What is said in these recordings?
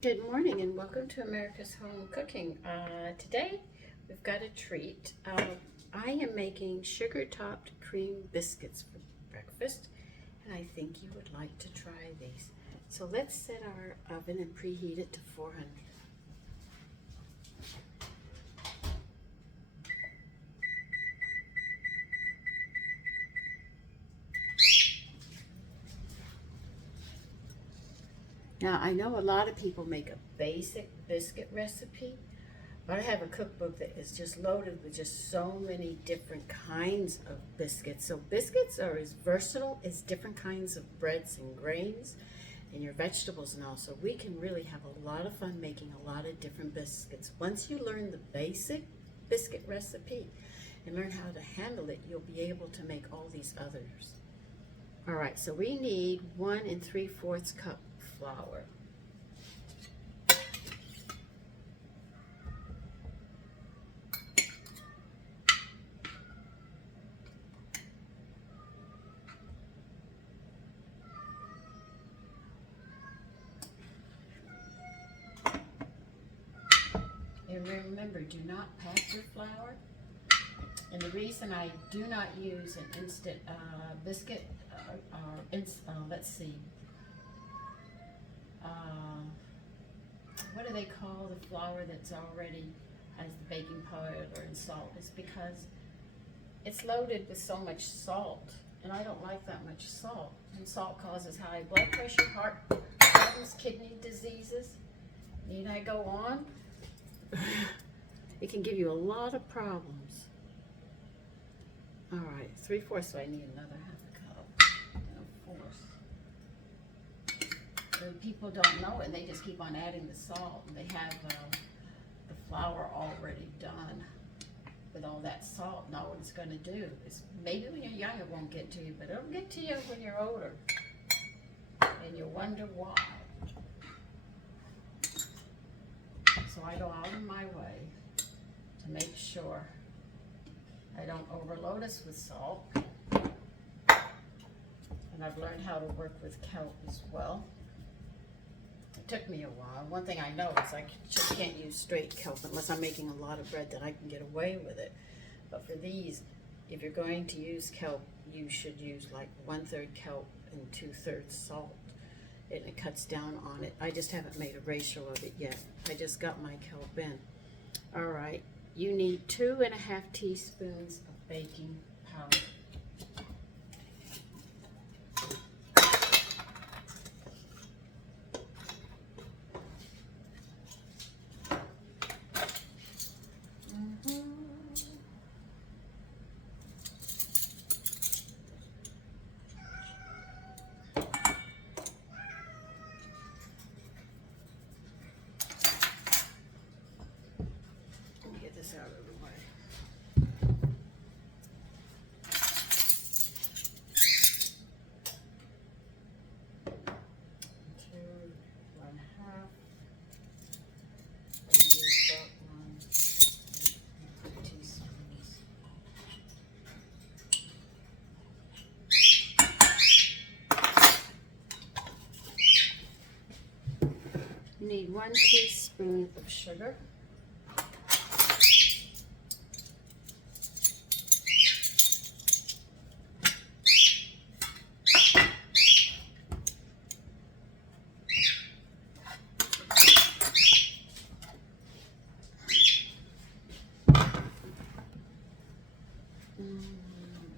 Good morning and welcome to America's Home Cooking. Today we've got a treat. I am making sugar-topped cream biscuits for breakfast, and I think you would like to try these. So let's set our oven and preheat it to 400. Now I know a lot of people make a basic biscuit recipe, but I have a cookbook that is just loaded with just so many different kinds of biscuits. So biscuits are as versatile as different kinds of breads and grains and your vegetables and all. So we can really have a lot of fun making a lot of different biscuits. Once you learn the basic biscuit recipe and learn how to handle it, you'll be able to make all these others. All right, so we need 1 3/4 cup flour. And remember, do not pack your flour. And the reason I do not use an instant biscuit, let's see, what do they call the flour that's already has the baking powder and salt, is because it's loaded with so much salt, and I don't like that much salt. And salt causes high blood pressure, heart problems, kidney diseases. Need I go on? It can give you a lot of problems. All right, 3/4, so I need another half a cup and a 1/4. And people don't know it, and they just keep on adding the salt. And they have the flour already done with all that salt. Now what it's going to do is, maybe when you're young it won't get to you, but it'll get to you when you're older. And you'll wonder why. So I go out of my way to make sure I don't overload us with salt. And I've learned how to work with kelp as well. It took me a while. One thing I know is I just can't use straight kelp unless I'm making a lot of bread, then I can get away with it. But for these, if you're going to use kelp, you should use like 1/3 kelp and 2/3 salt. And it cuts down on it. I just haven't made a ratio of it yet. I just got my kelp in. All right, you need 2½ teaspoons of baking powder. Get this out of the way. Two, 1/2. I use that 1 teaspoons. You need 1 teaspoon of sugar.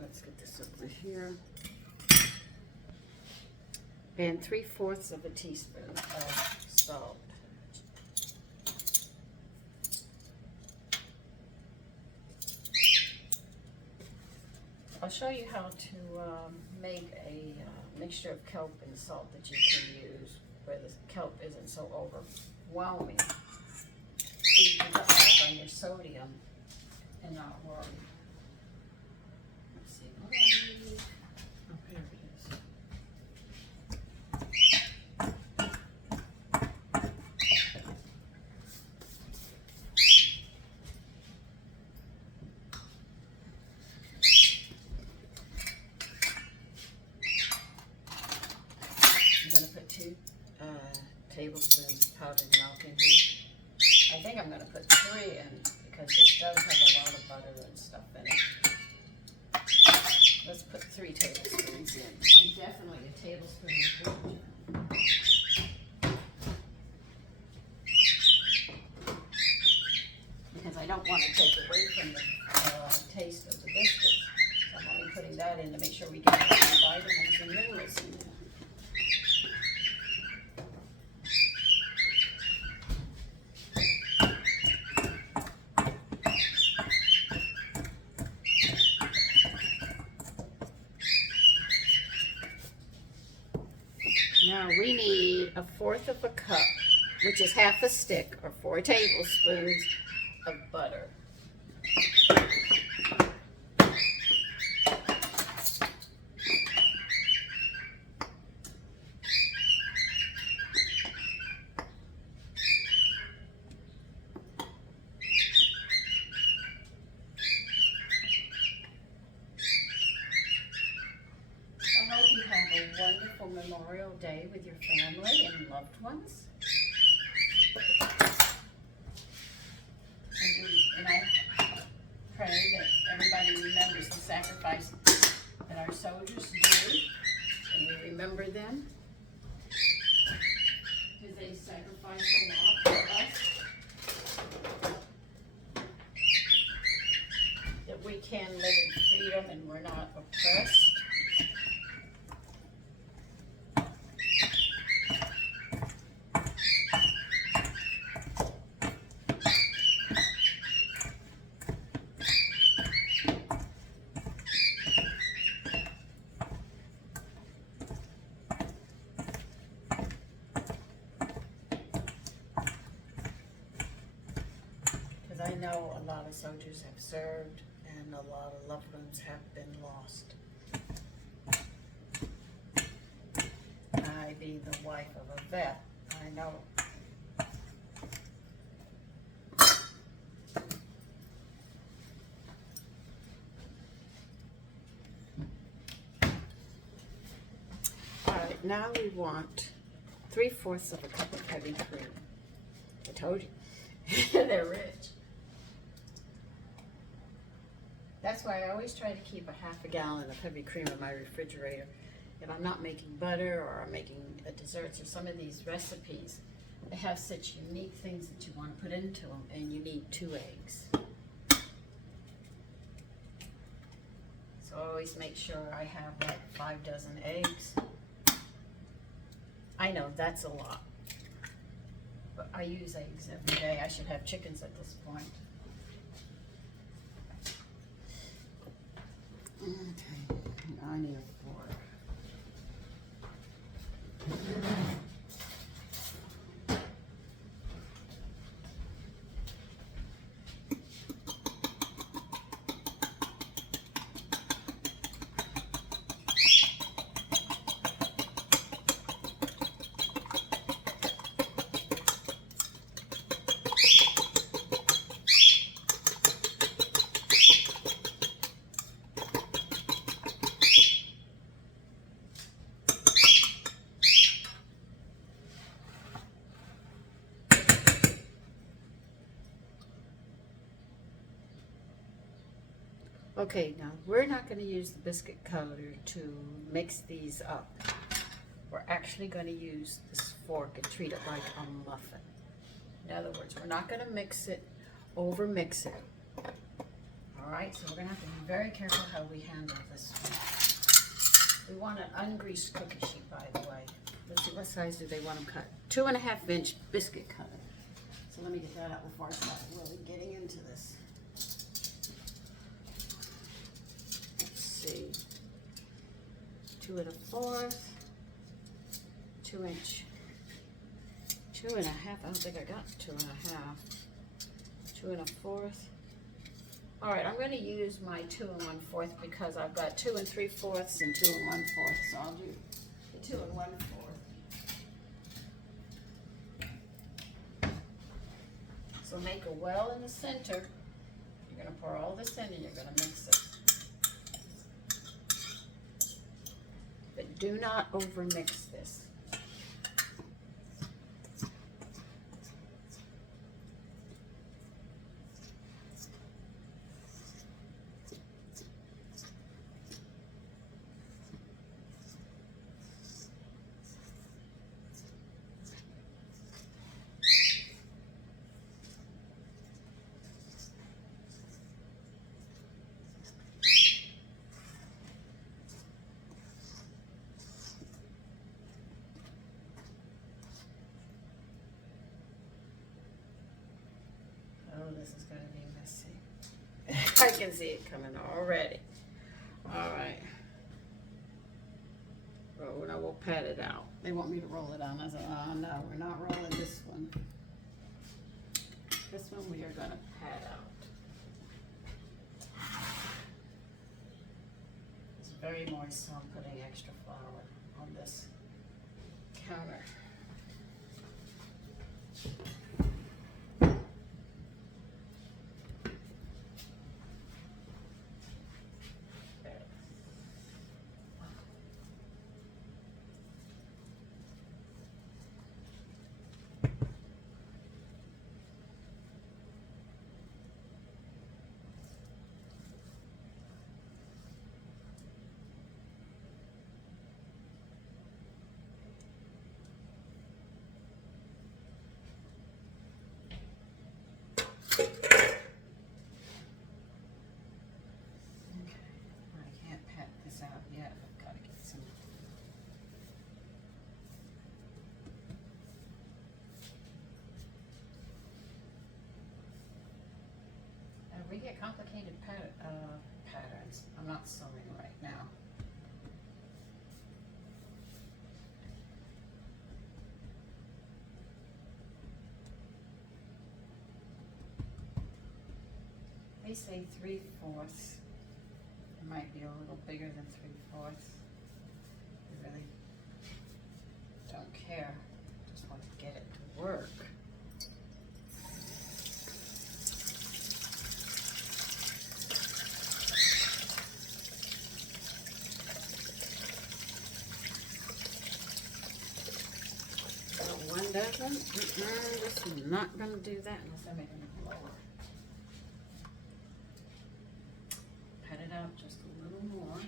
Let's get this over here. And 3/4 of a teaspoon of salt. I'll show you how to make a mixture of kelp and salt that you can use where the kelp isn't so overwhelming. So you can cut back on your sodium and not worry. Let's see, what do I need? Oh, here it is. I'm going to put 2 tablespoons of powdered I'm going to put 3 in because this does have a lot of butter and stuff in it. Let's put 3 tablespoons in, and definitely a tablespoon of ginger. Because I don't want to take away from the taste of the biscuits. So I'm only putting that in to make sure we get all the vitamins and minerals in there. Now we need 1/4 of a cup, which is half a stick or 4 tablespoons of butter. Wonderful Memorial Day with your family and loved ones. And I pray that everybody remembers the sacrifice that our soldiers do, and we remember them because they sacrifice a lot for us, that we can live in freedom and we're not oppressed. I know a lot of soldiers have served and a lot of loved ones have been lost. I, being the wife of a vet, I know. Alright, now we want 3/4 of a cup of heavy cream. I told you, they're rich. That's why I always try to keep a 1/2 gallon of heavy cream in my refrigerator. If I'm not making butter or I'm making desserts or some of these recipes, they have such unique things that you want to put into them, and you need 2 eggs. So I always make sure I have like 5 dozen eggs. I know that's a lot, but I use eggs every day. I should have chickens at this point. Okay, I need a fork. Okay, now we're not going to use the biscuit coater to mix these up. We're actually going to use this fork and treat it like a muffin. In other words, we're not going to mix it, over mix it. Alright, so we're going to have to be very careful how we handle this one. We want an ungreased cookie sheet, by the way. Let's see, what size do they want them cut? 2.5 inch biscuit cutter. So let me get that out before I start really getting into this. See, 2 1/4, 2 inch, 2.5. I don't think I got 2.5, 2 1/4. All right, I'm going to use my 2 1/4 because I've got 2 3/4 and 2 1/4. So I'll do the 2 1/4. So make a well in the center. You're going to pour all this in and you're going to mix it. But do not overmix this. this is going to be messy. I can see it coming already. All right. Well, now we'll pat it out. They want me to roll it on. I said, oh no, we're not rolling this one. This one we are going to pat out. It's very moist, so I'm putting extra flour on this counter. We get complicated patterns. I'm not sewing right now. They say 3/4. It might be a little bigger than 3/4. I really don't care. Just want to get it to work. This is not going to do that unless I make it lower. Pat it out just a little more.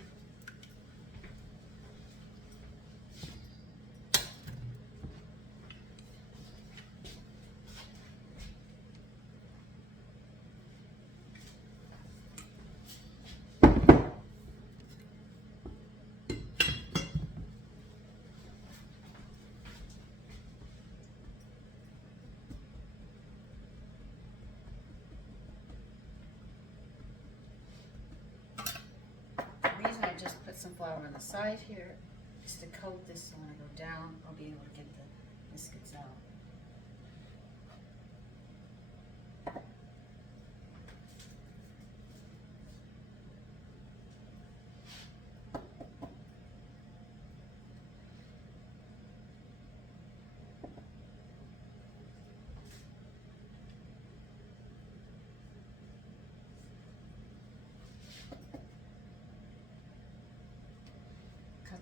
Just put some flour on the side here just to coat this, so when I go down I'll be able to get the biscuits out.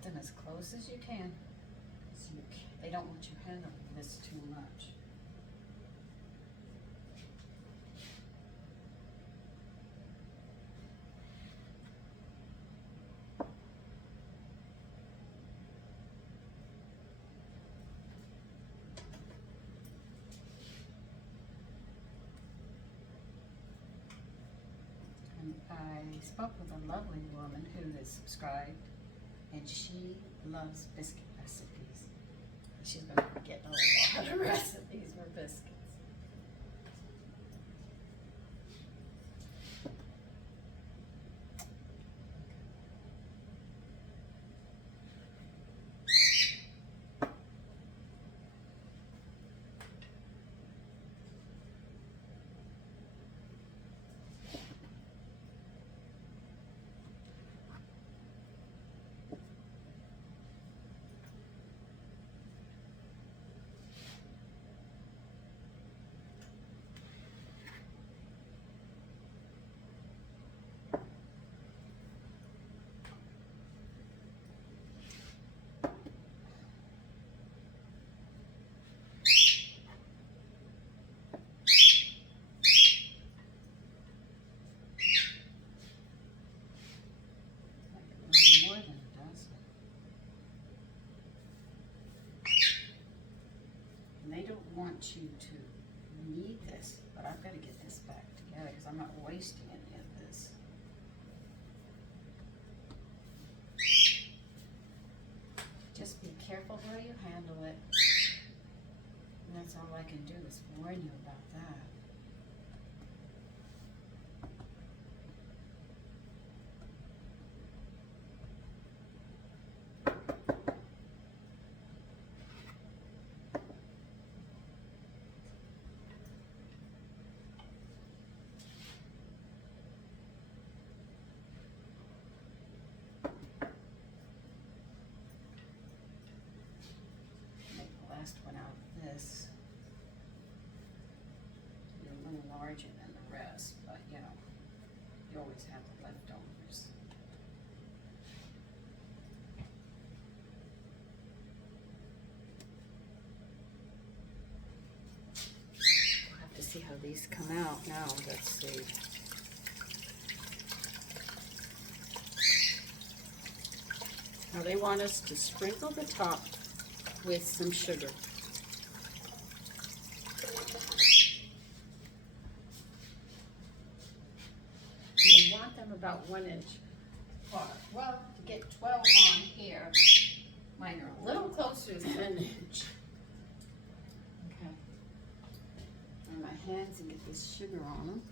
Them as close as you can. So they don't want you handling this too much. And I spoke with a lovely woman who is subscribed, and she loves biscuit recipes. She's going to get a lot of recipes for biscuits. Want you to need this, but I've got to get this back together because I'm not wasting any of this. Just be careful how you handle it. And that's all I can do is warn you about that. margin than the rest, but you know, you always have the leftovers. We'll have to see how these come out now. Let's see. Now they want us to sprinkle the top with some sugar. And you want them about 1 inch apart. Well, to get 12 on here, mine are a little closer than 1 inch. Okay. And my hands and get this sugar on them.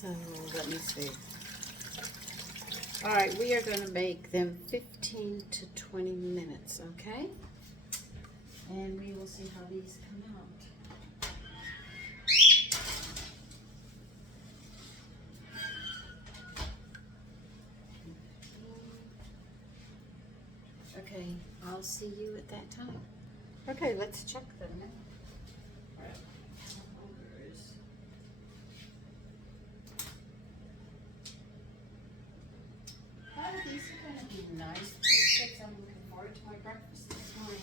So let me see. All right, we are going to make them 15 to 20 minutes, okay? And we will see how these come out. Okay, I'll see you at that time. Okay, let's check them now. These are going to be nice biscuits. I'm looking forward to my breakfast this morning.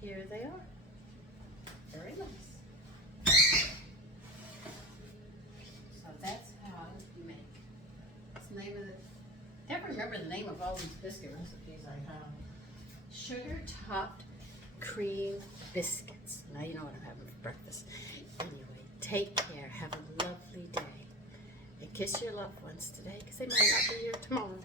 Here they are. Very nice. So that's how you make. What's the name of the... I can't remember the name of all these biscuit recipes I have. Sugar topped cream biscuits. Now you know what I'm having for breakfast. Anyway, take care. Have a lovely day. And kiss your loved ones today because they might not be here tomorrow.